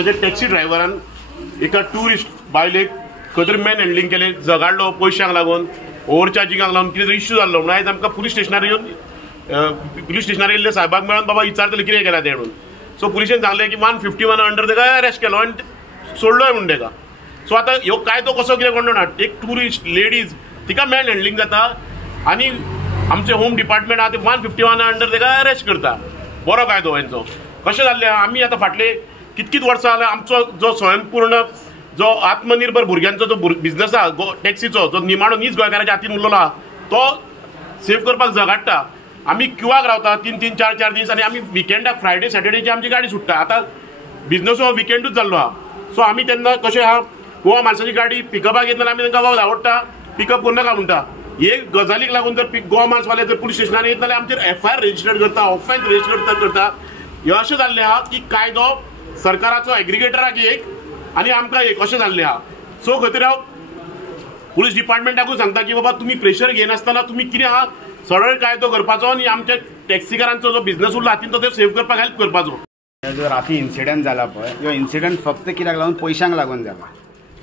मालसाच्या taxi ड्रायव्हरान एका tourist बायलेक खंय तरी मॅन हँडलिंग केलें, झगडलो पयशांक लागून, ओव्हर चार्जिंगाक लागून कितें तरी इश्यू जाल्लो म्हणून आयज आमकां पुलीस स्टेशनार येयल्ले साहेबाक मेळून बाबा विचारतले कितें केलां तें म्हणून. सो पुलिशेन सांगलें की 151 अंडर ताका अरेस्ट केलो आनी सोडलोय म्हणून ताका. सो आतां ह्यो कायदो कसो कितें कोण जाणा, एक टुरिस्ट लेडीज तिका मॅन हँडलिंग जाता आनी आमचे होम डिपार्टमेंट आहा ते 151 अंडर ताका अरेस्ट करता. बरो कायदो हेंचो. कशें जाल्लें आमी आतां फाटले कितकीच वर्सां जाल्यार आमचो जो स्वयंपूर्ण जो आत्मनिर्भर भुरग्यांचो जो बिझनस आहा टॅक्सीचो, जो निमाणो नीज गोंयकारांच्या हातीन उरलेलो आहा तो सेव्ह करपाक झगडटा. आमी क्युआक रावता 3-3, 4-4 दीस आनी आमी विकेंडाक फ्रायडे सॅटर्डेची आमची गाडी सुट्टा. आतां बिझनस हो विकेंडूच जाल्लो आहा. सो आमी तेन्ना कशें आहा, गोवा माणसाची गाडी पिकअपाक येतना आमी तांकां आवडटा पिकअप करनाका म्हणटा. एक गजालीक लागून जर गोवा माणसवाले जर पुलीस स्टेशनार येत जाल्यार आमचेर FIR रजिस्टर्ड करता, ऑफेन्स रजिस्टर करता. हे अशें जाल्लें आहा की कायदो सरकाराचो एग्रिगेटराक एक आनी आमकां एक अशें जाल्लें आहा. सो खंय तरी हांव पुलीस डिपार्टमेंटाकूय सांगता की बाबा तुमी प्रेशर घेनासतना तुमी कितें आहा सरळ कायदो करपाचो आनी आमच्या टॅक्सीकारांचो जो बिझनस उरला हातीन तो सेव्ह करपाक हेल्प करपाचो. जो राती इन्सिडंट जाला पळय, ह्यो इन्सिडंट फक्त कित्याक लागून पयशांक लागून जाला.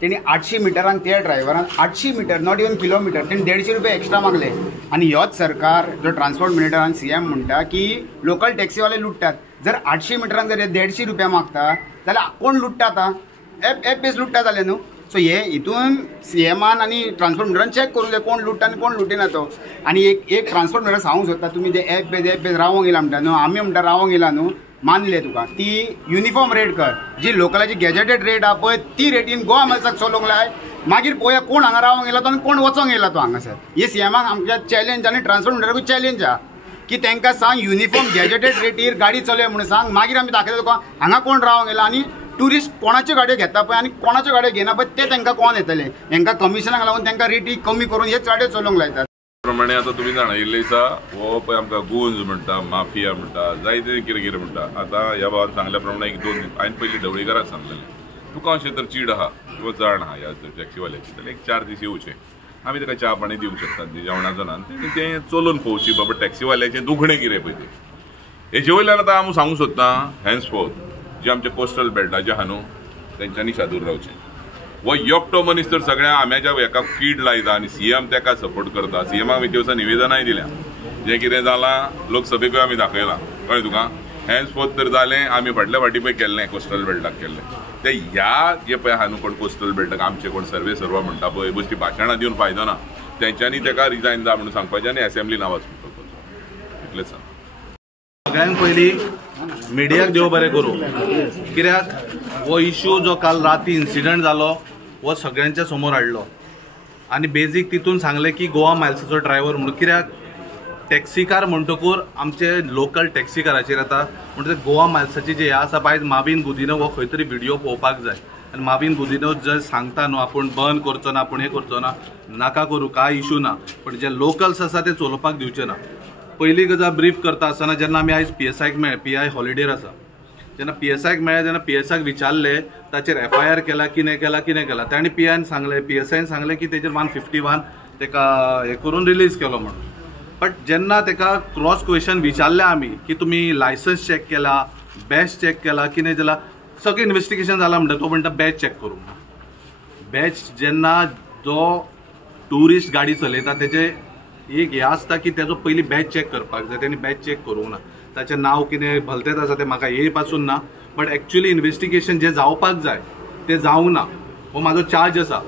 तेणी 800 मिटरांक त्या ड्रायव्हरान 800 मिटर नॉट इवन किलोमिटर तेणी 150 रुपया एक्स्ट्रा मागले. आनी ह्योच सरकार जो ट्रान्सपोर्ट मिनिस्टर आनी CM म्हणटा की लोकल टॅक्सीवाले लुटतात. जर 800 मिटरांक जर 150 रुपया मागता जाल्यार कोण लुटता आतां? एफ लुटता जालें न्हू. सो हे हितून CMन आनी ट्रान्सपोर्ट मिनिस्टरान चॅक करूंक जाय कोण लुटता आनी कोण लुटिना तो. आनी एक ट्रान्सपोर्ट मिनिस्टर सांगूंक सोदता तुमी जे एफ बेज रावोंक येयला म्हणटा न्हू, आमी म्हणटा रावोंक येयला न्हू, मानले तुका ती युनिफॉर्म रेट कर. जी लोकलाची गॅजेटेड रेट आहा पळय ती रेटीन गोवा माणसाक चलोवंक लाय. मागीर पळोवया कोण हांगा रावोंक येयला तो आनी कोण वचोंक येयला तो हांगासर. हे CMक आमच्या चॅलेंज आनी ट्रान्सपोर्ट मिनिस्टराकूय चॅलेंज आहा की तांकां सांग युनिफॉर्म गॅजेटेड रेटीर गाडी चलय म्हणून सांग. मागीर आमी दाखयता तुका हांगा कोण रावोंक येयला आनी टुरिस्ट कोणाच्यो गाडयो घेता पळय आनी कोणाच्यो गाडयो घेना पळय ते तांकां कोण येतले. हांकां कमिशनाक लागून तांकां रेटी कमी करून ह्योच गाडयो चलोवंक लायतात. प्रमाणे आता तुम्ही जाणा इल्ले दिसा हो पळय आमकां गुंज म्हणटा, माफिया म्हणटा, जायते कितें कितें म्हणटा. आतां ह्या भागात सांगल्या प्रमाणे 1-2 दीस हांवें पयलीं ढवळीकाराक सांगलेलें तुका अशें जर चीड आहा किंवा जाण आहा ह्या टॅक्सीवाल्याची जाल्यार 1-4 दीस येवचें. आमी ताका च्या पाणी दिवंक शकतात जेवणाचो ना. तें चलोवन पळोवची बाबा टॅक्सीवाल्याचें दुखणें कितें पळय तें. हेजे वयल्यान आतां हांव सांगूंक सोदतां हॅन्सफोर्थ जे आमचे कोस्टल बेल्टाचे आहा न्हू तेंच्यांनी शादूर रावचें. वो एकटो मनीस तर सगळ्या आम्याच्या हेका कीड लायता आनी CM ताका सपोर्ट करता. CMक एक दिवसा निवेदनाय दिल्या जें कितें जालां लोकसभेकूय आमी दाखयलां कळ्ळें तुका. हॅन्सफोर्थ तर जालें आमी फाटल्या फावटी पळय केल्लें कोस्टल बेल्टाक केल्लें तें ह्या जे पळय आहा न्हू कोण कोस्टल बेल्टाक आमचे कोण सर्वे सर्वा म्हणटा पळय बेश्टी भाशणां दिवन फायदो ना. तेंच्यांनी ताका रिजायन दा म्हणून सांगपाचें आनी असेंब्लीन आवाज करपाचो. इतलेंच सांग. सगळ्यांत पयलीं मिडियाक देव बरें करूं. कित्याक हो इश्यू जो काल राती इन्सिडंट जालो हो सगळ्यांच्या समोर हाडलो आनी बेजीक तितून सांगलें की गोवा मायल्साचो ड्रायव्हर म्हणून. कित्याक टॅक्सीकार म्हणटकूर आमचे लोकल टॅक्सीकाराचेर येता म्हणटा गोवा मायल्साची जे हे आसा आयज माविन गुदिनो हो खंय तरी व्हिडिओ पळोवपाक जाय. आनी माविन गुदिनो जे सांगता न्हू आपूण बंद करचो ना, आपूण हें करचो ना, नाका करूं कांय इश्यू ना, पण जे लोकल्स आसा ते चलोवपाक दिवचे ना. पयली गजाल ब्रीफ करता आसतना जेन्ना आमी आयज PSIक मेळ्ळे, PI हॉलिडेर आसा, जेन्ना PSIक मेळ्ळे तेन्ना PSIक विचारलें ताचेर FIR केला कितें केला तांणी PIन सांगलें PSIन सांगलें की तेजेर 151 ताका हें करून रिलीज केलो म्हणून. बट जेन्ना ताका क्रॉस क्वेश्चन विचारलें आमी की तुमी लायसन्स चॅक केला, बॅच चॅक केला कितें जालां, सगळें इन्व्हेस्टिगेशन जालां म्हणटा तो म्हणटा बॅच चॅक करूंक ना. बॅच जेन्ना जो टुरिस्ट गाडी चलयता तेजे एक हें आसता की तेजो पयलीं बॅच चॅक करपाक जाय. तेणी बॅच चॅक करूंक ना. ताचें नांव कितें भलतेंच आसा तें म्हाका हे पासून ना. बट एक्चुअली इन्व्हेस्टिगेशन जें जावपाक जाय तें जावंक ना. हो म्हाजो चार्ज आसा.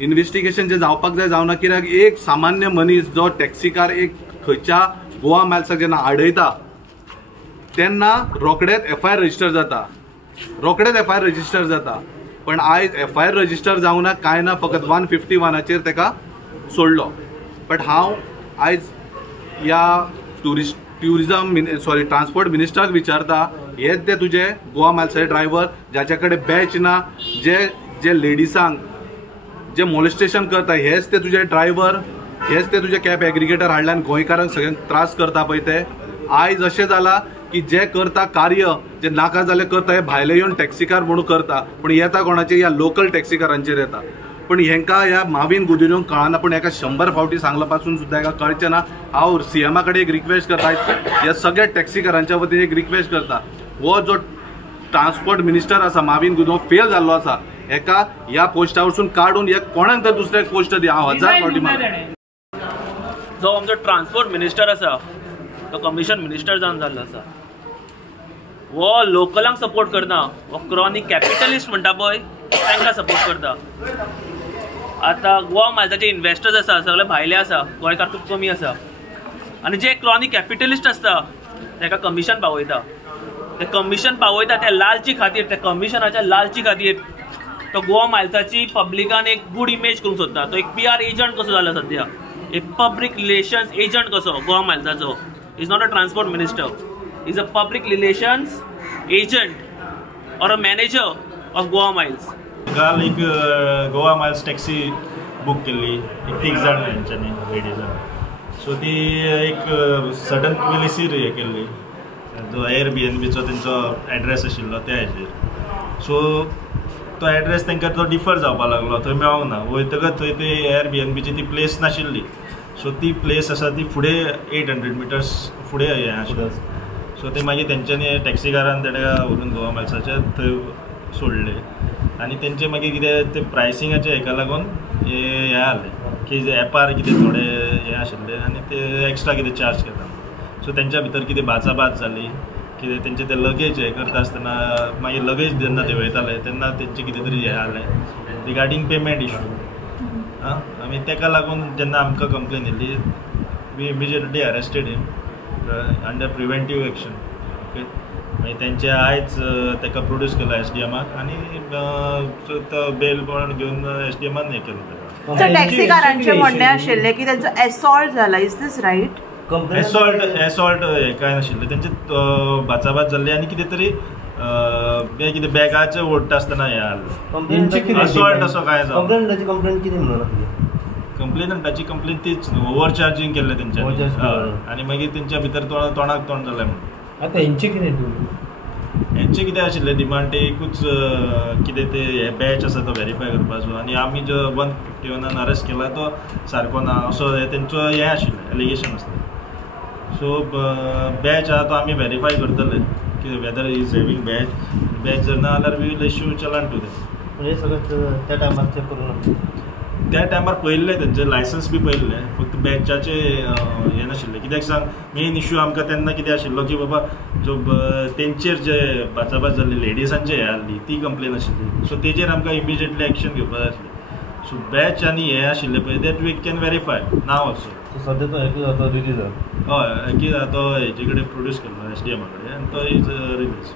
इन्व्हेस्टिगेशन जें जावपाक जाय जावना. कित्याक एक सामान्य मनीस जो टॅक्सीकार एक खंयच्या गोवा मायल्साक जेन्ना आडयता तेन्ना रोखडेंच FIR रजिस्टर जाता. पण आयज FIR रजिस्टर जावंक ना कांय ना, फकत 151चेर ताका सोडलो. बट हांव आयज ह्या ट्रान्सपोर्ट मिनिस्टराक विचारता हेच ते तुजे गोवा मायल्साचे ड्रायव्हर जाचे कडेन बॅच ना, जे लेडिसांक जे मोलेस्टेशन करता हेच ते तुजे ड्रायव्हर, हेच ते तुजे कॅब एग्रिगेटर हाडल्यान गोंयकारांक सगळ्यांक त्रास करता पळय ते. आयज अशें जाला की जे करता कार्य जे नाका जालें करता हे भायले येवन टॅक्सीकार म्हणून करता, पण येता कोणाचेर ह्या लोकल टॅक्सीकारांचेर येता. पण हेंकां ह्या माविन गुदिन्योक कळना. पण हेका 100 फावटी सांगला पासून सुद्दां हेका कळचें ना. हांव CMा कडेन एक रिक्वेस्ट करता, ह्या सगळ्या टॅक्सीकारांच्या वतीन एक रिक्वेस्ट करता, हो जो ट्रान्सपोर्ट मिनिस्टर आसा माविन गुदिन्हो फेल जाल्लो आसा, एका ह्या पोस्टा वरसून काडून एक कोणाक तर दुसऱ्याक पोस्ट दी. हांव 1000 फावटी मारला. जो आमचो ट्रान्सपोर्ट मिनिस्टर आसा तो कमिशन मिनिस्टर जावन जाल्लो आसा. वो लोकलांक सपोर्ट करना, वो क्रॉनिक कॅपिटलिस्ट म्हणटा पळय तांकां सपोर्ट करता. आतां गोवा मायल्साचे इन्व्हेस्टर्स आसा सगळे भायले आसा, गोंयकार खूब कमी आसा. आनी जे क्रॉनिक कॅपिटलिस्ट आसता ताका कमिशन पावयता. ते कमिशन पावयता त्या लालची खातीर, त्या कमिशनाच्या लालची खातीर तो गोवा मायल्साची पब्लिकान एक गूड इमेज करूंक सोदता. तो एक PR एजंट कसो जाला सध्या, एक पब्लिक रिलेशन्स एजंट कसो गोवा मायल्साचो. Is not a transport minister, is a public relations agent और a manager of Goa Miles. काल एक गोवा मायल्स टॅक्सी बूक केल्ली एक 3 जाण हेंच्यांनी लेडीजान. सो ती एक सडन पॉलिसीर हे केल्ली, जो Airbnbचो तेंचो एड्रेस आशिल्लो त्या हेचेर. सो तो एड्रेस तांकां तो डिफर जावपाक लागलो, थंय मेळोंक ना. वयतकच थंय ते Airbnbची ती प्लेस नाशिल्ली. सो ती प्लेस आसा ती फुडें 800 मिटर्स फुडें हें आशिल्लें. सो ते मागीर तेंच्यांनी टॅक्सीकारान तेका व्हरून गोवा मायल्साच्या थंय सोडले. आनी तेंचे मागीर कितें ते प्रायसिंगाच्या हेका लागून हे जालें की एपार कितें थोडे हे आशिल्ले आनी ते एक्स्ट्रा कितें चार्ज केला. सो तेंच्या भितर कितें बाचाबाच जाली. कितें तेंचे ते लगेज हे करता आसतना मागीर लगेज जेन्ना ते वयताले तेन्ना तेंचे कितें तरी हें जालें रिगार्डींग पेमेंट इशू. आमी तेका लागून जेन्ना आमकां कंप्लेन येयली, we immediately arrested him under preventive action. Okay, मागीर तेंचे आयज तेका प्रोड्यूस केलो SDMाक आनी तो बेल पण घेवन SDMान हें केलो. टॅक्सीकारांचे म्हणणें आशिल्लें की तेंचो एसॉल्ट जाला, इज दिस रायट? एसॉल्ट हे कांय नाशिल्लें, तेंचे बाचाबाच जाल्ली आनी कितें तरी कितें बॅगाचे ओडटा आसतना हें जाल्लें. असॉल्ट असो कांय कंप्लेनंटाची कंप्लेन तीच ओवर चार्जींग केल्लें तेंच्यांनी. आनी मागीर तेंच्या भितर तोंडाक तोंड जालें म्हणून. आतां हेंचें कितें आशिल्लें डिमांड ते एकूच कितें ते हे बॅच आसा तो व्हेरीफाय करपाचो. आनी आमी जो 151 अरेस्ट केला तो सारको ना असो तेंचो हें आशिल्लें एलिगेशन आसलें. सो बॅच आहा तो आमी व्हेरीफाय करतले की वेदर इज हेवींग बॅच जर ना जाल्यार we will issue challan to them. म्हणजे सगळें त्या टायमार चेक करून त्या टायमार पयल्ले तेंचे लायसन्स बी पयल्ले, फक्त बॅचाचे हें नाशिल्लें. कित्याक सांग, मेन इश्यू आमकां तेन्ना कितें आशिल्लो की बाबा जो तेंचेर जे बाचाबाच जाल्ली लेडिजांचे हें जाल्ली ती कंप्लेन आशिल्ली. सो तेजेर आमकां इमिजिएटली एक्शन घेवपाक जाय आसलें. सो बॅच आनी हें आशिल्लें पळय that we can verify now also. सध्या तो एकूच आतां रिलीज जाला. हय, की तो हेजे कडेन प्रोड्यूस केल्लो SDMा कडेन आनी तो इज रिलीज.